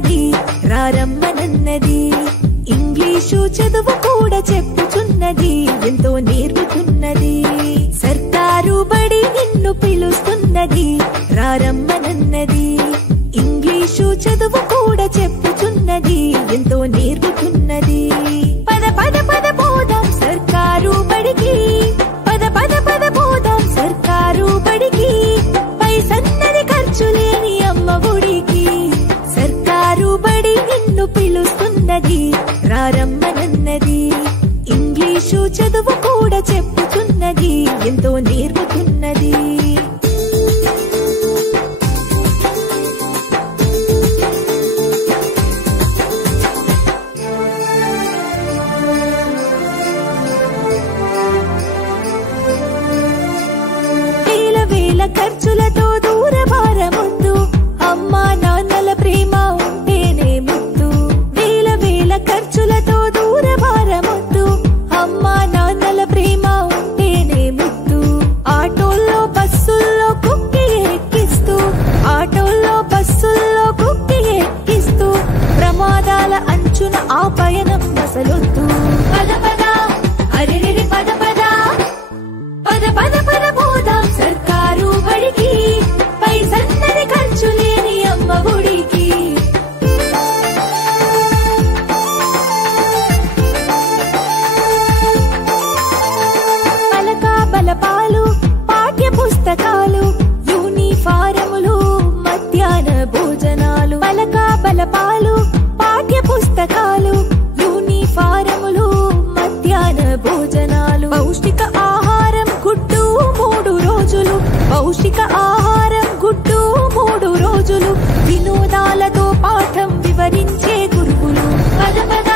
పిలుస్తున్నది రారమ్మనన్నది. English చదువు కూడా చెప్పుచున్నది ఎంతో నేర్పుతున్నది. సర్కారు బడి నిన్ను పిలుస్తున్నది రారమ్మనన్నది. ఇంగ్లీషు చదువు కూడా చెప్పుచున్నది ఎంతో నేర్పుతున్నది. పద పద పద పోదాం సర్కారు బడికి, పద పద పద పోదాం సర్కారు బడికి. పైసన్నది ఖర్చు లేని అమ్మ ఒడికి. సర్కారు బడి నిన్ను పిలుస్తున్నది రారమ్మనన్నది. ఇంగ్లీషు చదువు కూడా చెప్పుతున్నది ఎంతో నేర్పుతున్నది. ఖర్చులతో దూరభారమొద్దు, అమ్మా నాన్నల ప్రేమ ఉంటేనే ముద్దు. వేల వేల ఖర్చులతో దూరభారమొద్దు, అమ్మా నాన్నల ప్రేమ ఉంటేనే ముద్దు. ఆటోల్లో బస్సుల్లో కుక్కి ఎక్కిస్తూ, ఆటోల్లో బస్సుల్లో కుక్కి ఎక్కిస్తూ ప్రమాదాల అంచున ఆ పయనం అసలొద్దు. పద పద అరెరెరి పద పద, పద పద పద పోదాం సర్కారు బడికి. పైసన్నది ఖర్చు లేని అమ్మ ఒడికి. పలకా బలపాలు పాఠ్య పుస్తకాలు యూనిఫారములు మధ్యాహ్న భోజనాలు. పలకా బలపాలు పాఠ్య పుస్తకాలు యూనిఫారములు మధ్యాహ్న భోజనాలు. పౌష్టిక ఆహారం గుడ్డు 3 రోజులు, పౌష్టిక ఆహారం గుడ్డు 3 రోజులు. వినోదాలతో పాఠం వివరించే గురువులు. పద పద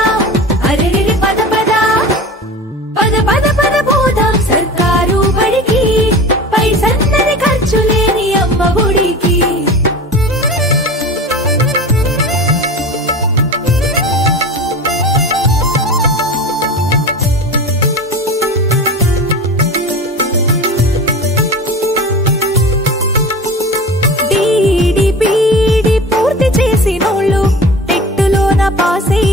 అరెరెరి పద పద, పద పద పద పోదాం సర్కారు బడికి. పైసన్నది ఖర్చు లేని అమ్మ ఒడికి. పాసై